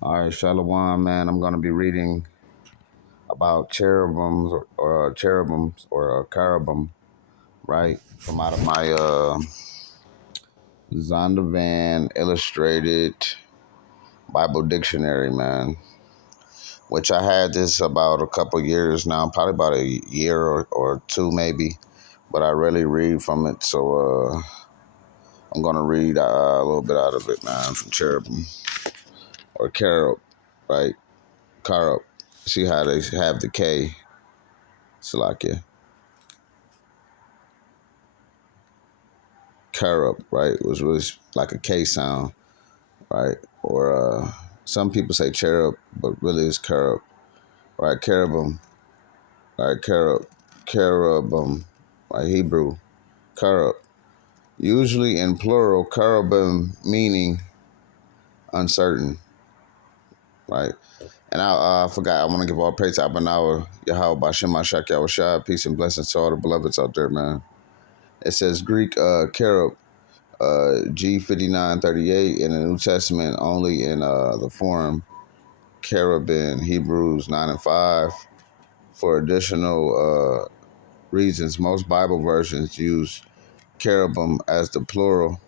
All right, Shalom, man. I'm going to be reading about cherubims or cherubims or cherubim, right? From out of my Zondervan Illustrated Bible Dictionary, man. Which I had this about a couple years now, probably about a year or two maybe. But I really read from it, so I'm going to read a little bit out of it, man, from cherubim or cherub, right? Cherub. See how they have the K, Salakia. Cherub, right? It was really like a K sound, right? Or some people say cherub, but really it's cherub, right? Cherubim, right? Cherubim, right? Hebrew, cherub. Usually in plural, cherubim meaning uncertain, right? And I forgot, I want to give all praise to Abanawa, Yahweh, Bashem, Ashak, Yahushua, peace and blessings to all the beloveds out there, man. It says Greek cherub, G5938 in the New Testament only in the form cherubim, Hebrews 9 and 5. For additional reasons, most Bible versions use cherubim as the plural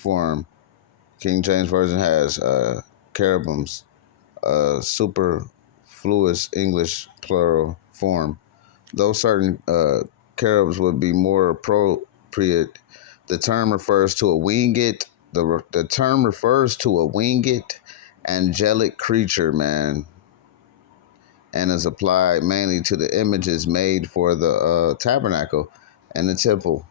form. King James Version has cherubims, superfluous English plural form. Though certain cherubs would be more appropriate, the term refers to a winged. The term refers to a winged angelic creature, man, and is applied mainly to the images made for the tabernacle and the temple.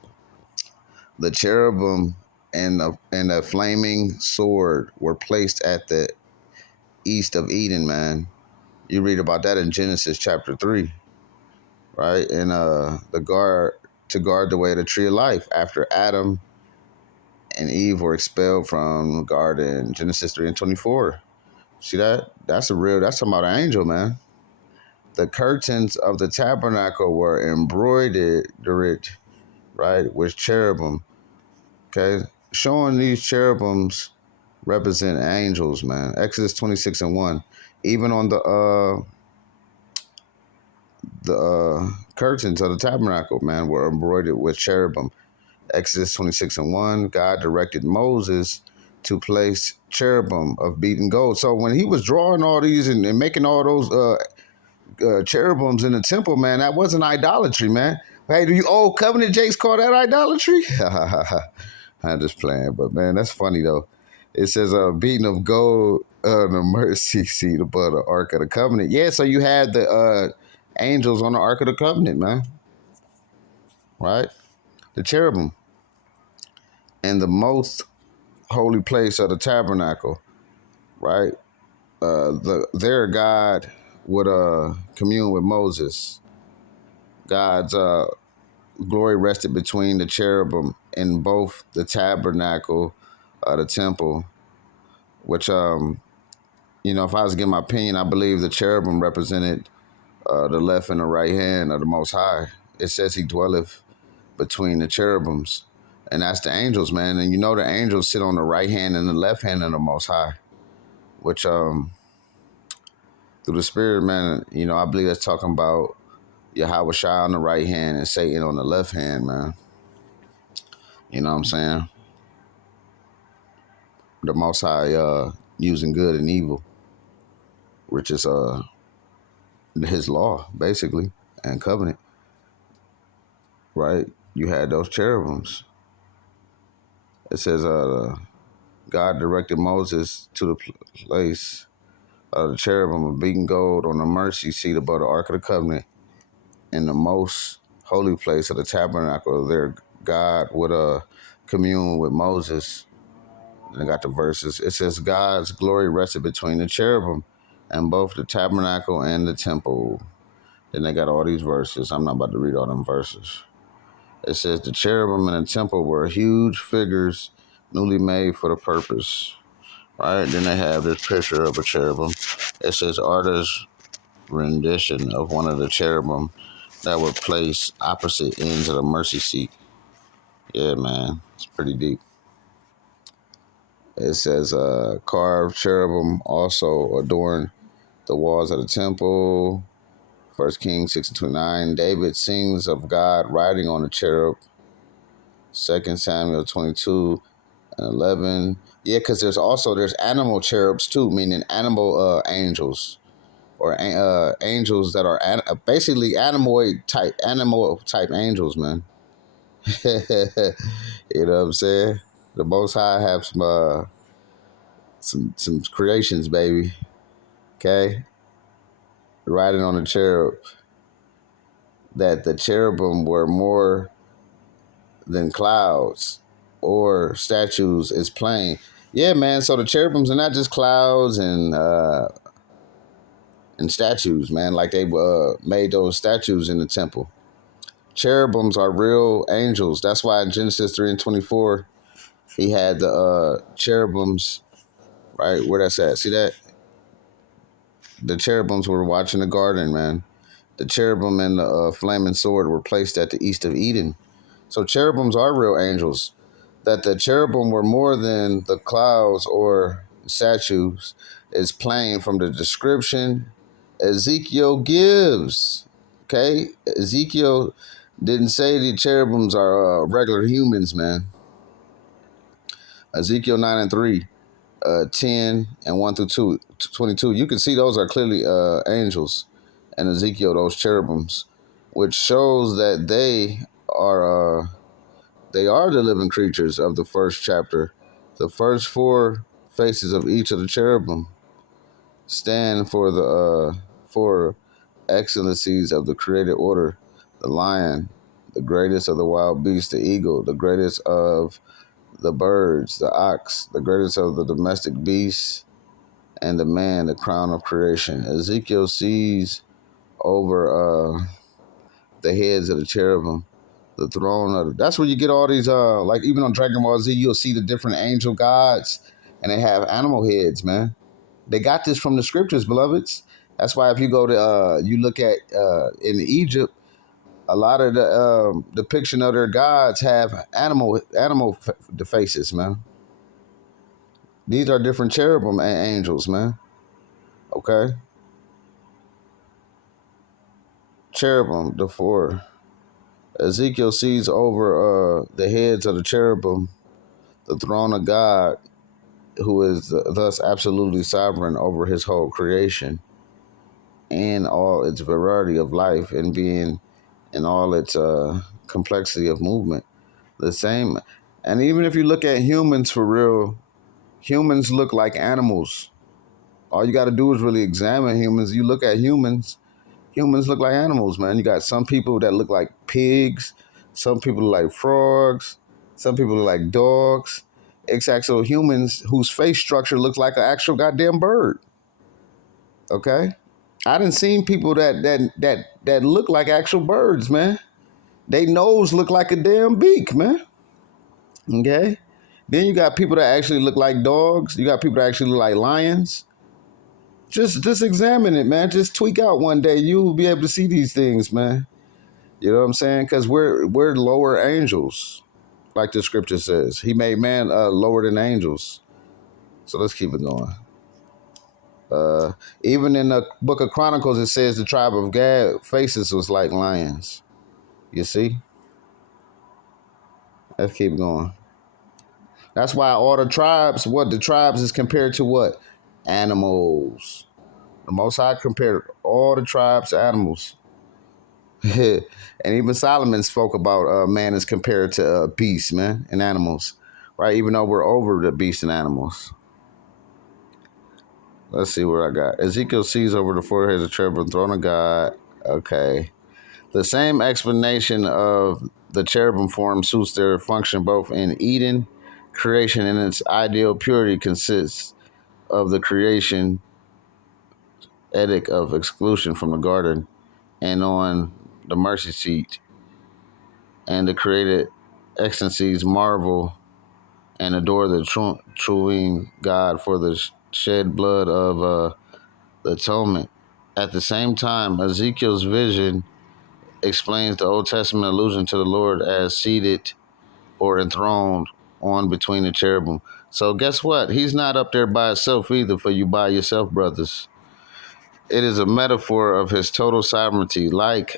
The cherubim and a flaming sword were placed at the east of Eden, man. You read about that in Genesis chapter 3, right? And the guard to guard the way of the tree of life after Adam and Eve were expelled from the garden, Genesis 3 and 24. See that? That's talking about an angel, man. The curtains of the tabernacle were embroidered, right, with cherubim. Okay, showing these cherubims represent angels, man. Exodus 26 and 1. Even on the curtains of the tabernacle, man, were embroidered with cherubim. Exodus 26 and 1. God directed Moses to place cherubim of beaten gold. So when he was drawing all these and making all those cherubims in the temple, man, that wasn't idolatry, man. Hey, do you old covenant Jakes call that idolatry? I'm just playing, but man, that's funny though. It says beaten of gold on the mercy seat above the Ark of the Covenant. Yeah, so you had the angels on the Ark of the Covenant, man. Right? The cherubim. In the holy place of the tabernacle, right? Their God would commune with Moses. God's glory rested between the cherubim in both the tabernacle, the temple, which if I was to give my opinion, I believe the cherubim represented the left and the right hand of the Most High. It says He dwelleth between the cherubims, and that's the angels, man. And the angels sit on the right hand and the left hand of the Most High, which through the Spirit, man, I believe that's talking about Yahweh Shai on the right hand and Satan on the left hand, man. You know what I'm saying? The Most High using good and evil, which is His law, basically, and covenant, right? You had those cherubims. It says God directed Moses to the place of the cherubim of beaten gold on the mercy seat above the Ark of the Covenant in the most holy place of the tabernacle. There God would commune with Moses. And I got the verses. It says God's glory rested between the cherubim and both the tabernacle and the temple. Then they got all these verses. I'm not about to read all them verses. It says the cherubim in the temple were huge figures newly made for the purpose. Right? Then they have this picture of a cherubim. It says artist's rendition of one of the cherubim that were placed opposite ends of the mercy seat. Yeah, man. It's pretty deep. It says, carved cherubim also adorn the walls of the temple. 1 Kings 6:29. David sings of God riding on a cherub. 2 Samuel 22:11. Yeah, because there's animal cherubs too, meaning animal angels, or angels that are basically animal type angels, man. You know what I'm saying? The Most High have some creations, baby. Okay, riding on a cherub. That the cherubim were more than clouds or statues is plain. Yeah, man. So the cherubims are not just clouds and statues, man. Like they made those statues in the temple. Cherubims are real angels. That's why in Genesis 3:24, he had the cherubims, right? Where that's at. See that? The cherubims were watching the garden, man. The cherubim and the flaming sword were placed at the east of Eden. So cherubims are real angels. That the cherubim were more than the clouds or statues is plain from the description Ezekiel gives. Okay? Ezekiel didn't say the cherubims are regular humans, man. Ezekiel 9:3, 10 and 1 through 22. You can see those are clearly angels. And Ezekiel, those cherubims, which shows that they are the living creatures of the first chapter. The first four faces of each of the cherubim stand for the four excellencies of the created order: the lion, the greatest of the wild beasts; the eagle, the greatest of the birds; the ox, the greatest of the domestic beasts; and the man, the crown of creation. Ezekiel sees over the heads of the cherubim, the throne of that's where you get all these like even on Dragon Ball Z, you'll see the different angel gods, and they have animal heads, man. They got this from the scriptures, beloveds. That's why if you go to you look at in Egypt, a lot of the depiction of their gods have animal faces, man. These are different cherubim angels, man. Okay, cherubim, the four. Ezekiel sees over the heads of the cherubim, the throne of God, who is thus absolutely sovereign over his whole creation and all its variety of life and being in all its complexity of movement. The same, and even if you look at humans for real, humans look like animals. All you got to do is really examine humans. You look at humans, humans look like animals, man. You got some people that look like pigs, some people look like frogs, some people look like dogs. Actual humans whose face structure looks like an actual goddamn bird. Okay, I done seen people that look like actual birds, man. They nose look like a damn beak, man. Okay, then you got people that actually look like dogs. You got people that actually look like lions. Just examine it, man. Just tweak out one day. You'll be able to see these things, man. You know what I'm saying? Because we're lower angels, like the scripture says. He made man lower than angels. So let's keep it going. Even in the book of Chronicles, it says the tribe of Gad faces was like lions. You see? Let's keep going. That's why all the tribes, what the tribes is compared to what? Animals. The Most High compared all the tribes to animals. And even Solomon spoke about man is compared to beasts, man, and animals, right? Even though we're over the beasts and animals. Let's see where I got. Ezekiel sees over the foreheads of cherubim, throne of God. Okay. The same explanation of the cherubim form suits their function both in Eden. Creation in its ideal purity consists of the creation edict of exclusion from the garden and on the mercy seat, and the created excellencies marvel and adore the truing God for the shed blood of the atonement. At the same time, Ezekiel's vision explains the Old Testament allusion to the Lord as seated or enthroned on between the cherubim. So guess what? He's not up there by himself either for you by yourself, brothers. It is a metaphor of his total sovereignty, like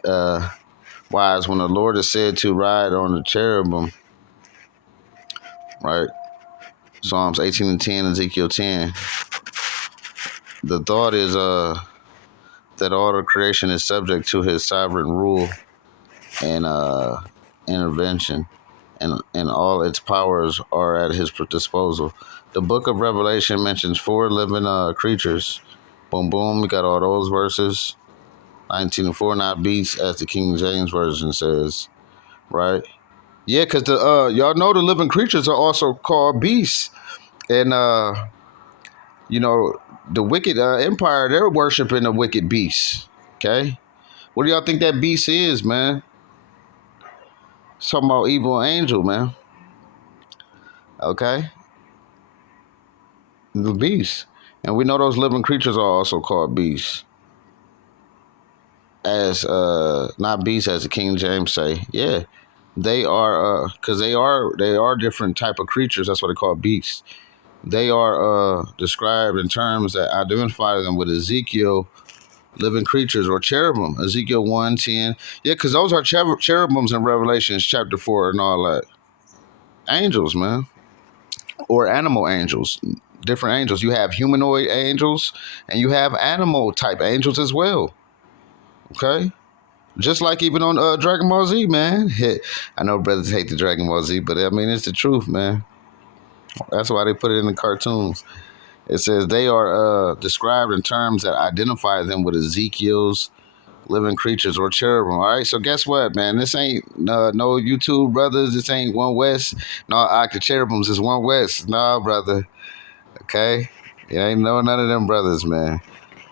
wise when the Lord is said to ride on the cherubim, right? Psalms 18 and 10, Ezekiel 10. The thought is that all the creation is subject to his sovereign rule and intervention, and all its powers are at his disposal. The book of Revelation mentions four living creatures. Boom, boom, we got all those verses. 19 and 4, not beasts, as the King James Version says, right? Yeah, because the y'all know the living creatures are also called beasts. And, you know, the wicked empire, they're worshiping the wicked beasts, okay? What do y'all think that beast is, man? It's talking about evil angel, man. Okay? The beast. And we know those living creatures are also called beasts. As not beasts as the King James say. Yeah. They are because they are different type of creatures. That's what they call beasts. They are described in terms that identify them with Ezekiel living creatures or cherubim. Ezekiel 1:10. Yeah, because those are cherubims in Revelations chapter 4 and all that. Angels, man. Or animal angels. Different angels. You have humanoid angels and you have animal type angels as well. Okay? Just like even on Dragon Ball Z, man. I know brothers hate the Dragon Ball Z, but I mean, it's the truth, man. That's why they put it in the cartoons. It says they are described in terms that identify them with Ezekiel's living creatures or cherubim. All right, so guess what, man? This ain't no YouTube brothers. This ain't One West. No, the cherubims is One West. No, brother. Okay, it ain't none of them brothers, man.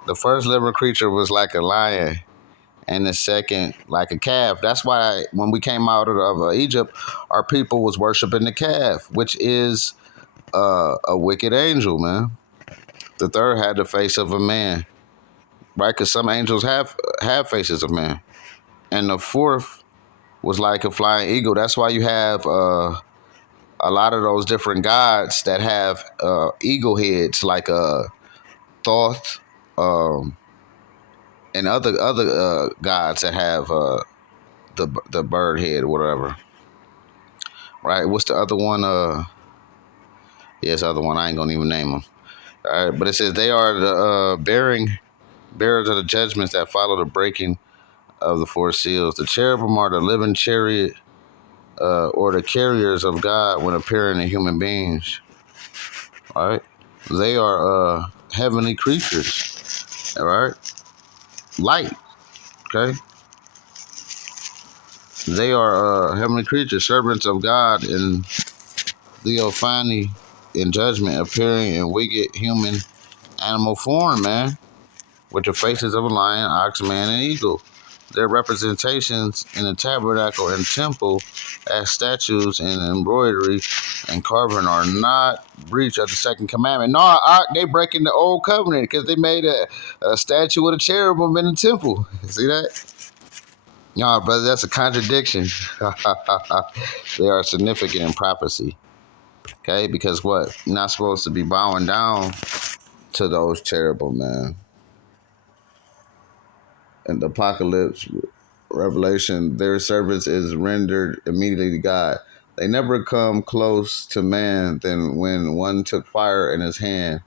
The first living creature was like a lion, and the second like a calf. That's why when we came out of Egypt, our people was worshiping the calf, which is a wicked angel, man. The third had the face of a man, right? Because some angels have faces of man. And the fourth was like a flying eagle. That's why you have a lot of those different gods that have eagle heads, like Thoth, and other gods that have the bird head or whatever. Right? What's the other one? Yes, the other one. I ain't gonna even name them. All right, but it says they are the bearers of the judgments that follow the breaking of the four seals. The cherubim are the living chariot or the carriers of God when appearing in human beings. All right, they are heavenly creatures. All right, light. Okay, they are heavenly creatures, servants of God in theophany, in judgment, appearing in wicked human animal form, man, with the faces of a lion, ox, man, and eagle. Their representations in the tabernacle and temple as statues and embroidery and carving are not breach of the second commandment. No, they breaking the old covenant because they made a statue with a cherubim in the temple. See that? No, brother, that's a contradiction. They are significant in prophecy. Okay, because what? You're not supposed to be bowing down to those cherubim, man. In the apocalypse, Revelation, their service is rendered immediately to God. They never come close to man than when one took fire in his hand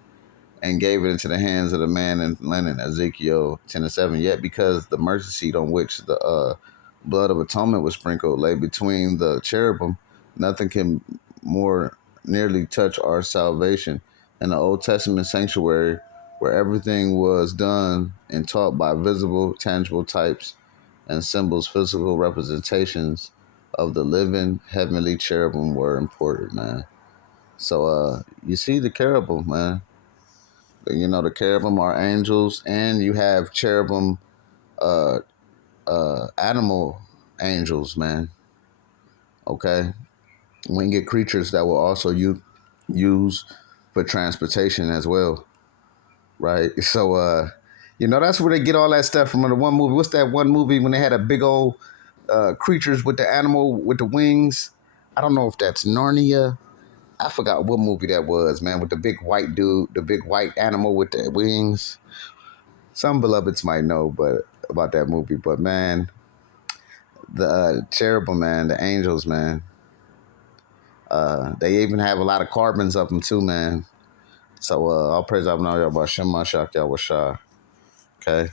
and gave it into the hands of the man in linen, Ezekiel 10:7. Yet because the mercy seat on which the blood of atonement was sprinkled lay between the cherubim, nothing can more nearly touch our salvation. In the Old Testament sanctuary, where everything was done and taught by visible, tangible types and symbols, physical representations of the living heavenly cherubim were important, man. So you see the cherubim, man. You know, the cherubim are angels, and you have cherubim uh animal angels, man. Okay. We can get creatures that will also use for transportation as well. Right. So that's where they get all that stuff from the one movie. What's that one movie when they had a big old creatures with the animal with the wings? I don't know if that's Narnia I forgot what movie that was, man, with the big white dude, the big white animal with the wings. Some beloveds might know, but about that movie. But man, the cherubim, man, the angels, man. They even have a lot of carbons of them too, man. So I'll praise Abba Shema Shak Yahweh Shah. Okay.